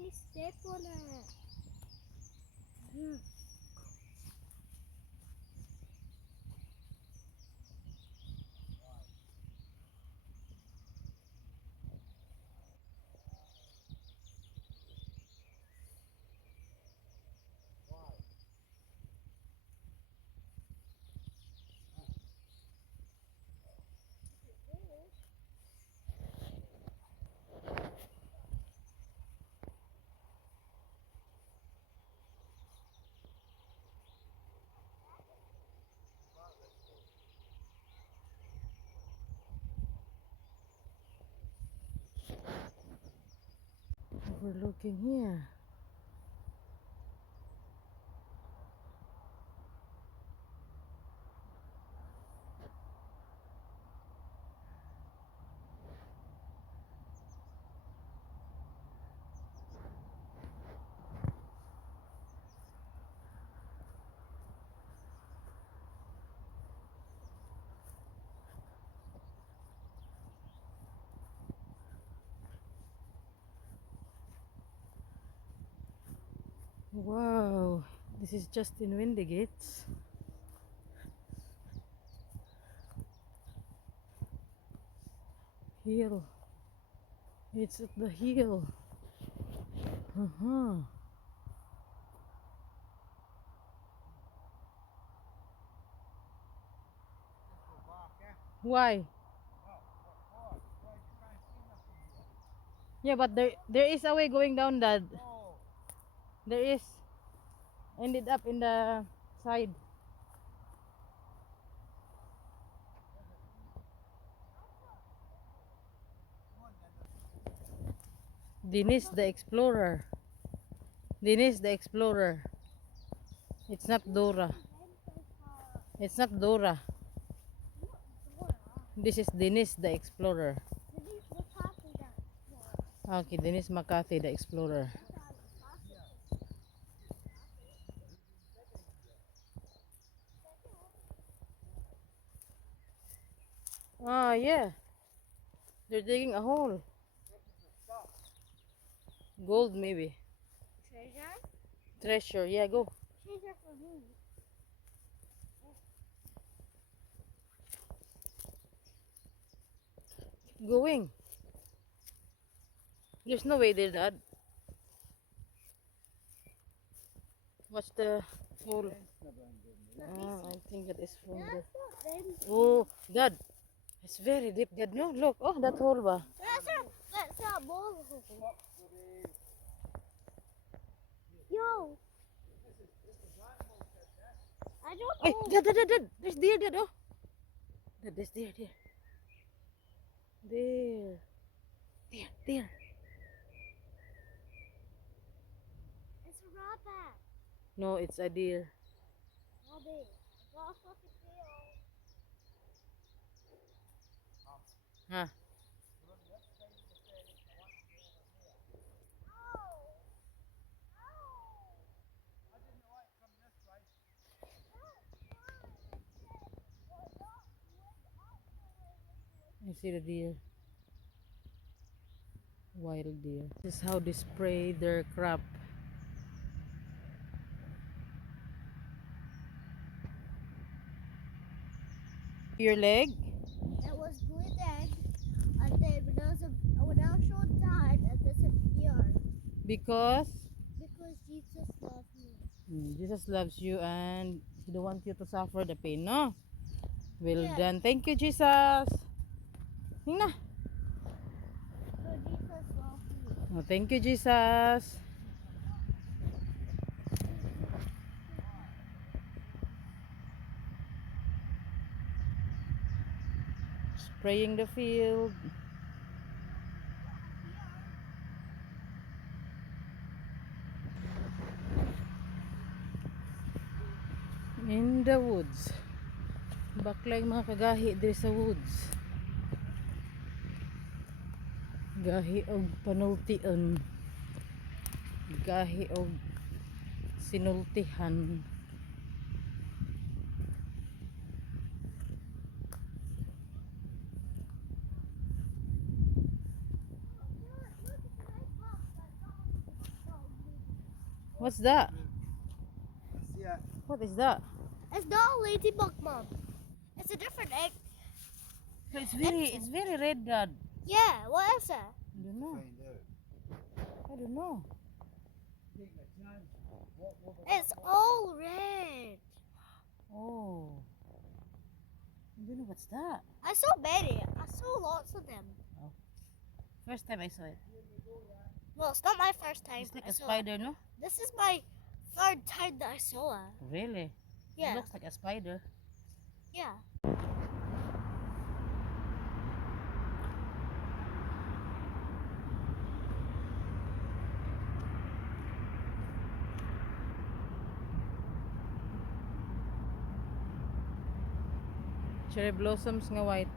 me step on it. We're looking here. Wow, this is just in Windigates. Hill. It's at the hill. Uh-huh. Why? Yeah, but there is a way going down that. There is. Ended up in the side. Denise the Explorer. Denise the Explorer. It's not Dora. It's not Dora. This is Denise the Explorer. Okay, Denise McCarthy the Explorer. Ah, yeah. They're digging a hole. Gold, maybe. Treasure? Treasure. Yeah, go. Treasure for me. Keep going. There's no way there, Dad. Watch the hole. Ah, I think that is from the. That's not them. Oh, Dad. It's very deep, Dad. No, look. Oh, that hole ba? That's not ball. Yo, I don't Hey, know. Dad. There's deer, Dad. Oh. Dad, there's deer, deer. There. There. It's a rabbit. No, it's a deer. Rabbit. I got a fucking tail. Huh? Oh. I see the deer. Wild deer. This is how they spray their crop. Your leg? It was bleeding, and then when I showed that, it disappeared Because because Jesus loved me. Jesus loves you and He don't want you to suffer the pain, no? Well Yeah. done. Thank you, Jesus. Na. So Jesus loved me. Oh, thank you, Jesus. Spraying the field. In the woods. Baklay mga kagahi diri sa woods. Gahi og panultian. Gahi og sinultihan. What's that? Yeah. What is that? It's not a ladybug, Mom. It's a different egg. It's very red, Dad. Yeah, what is it? I don't know. Find out. I don't know. It's all red. Oh. I don't know what's that. I saw many. I saw lots of them. First time I saw it. Well, it's not my first time. It's like I a saw spider, no? it. This is my third time that I saw it. Really? It Yeah, looks like a spider. yeah. Cherry blossoms nga white.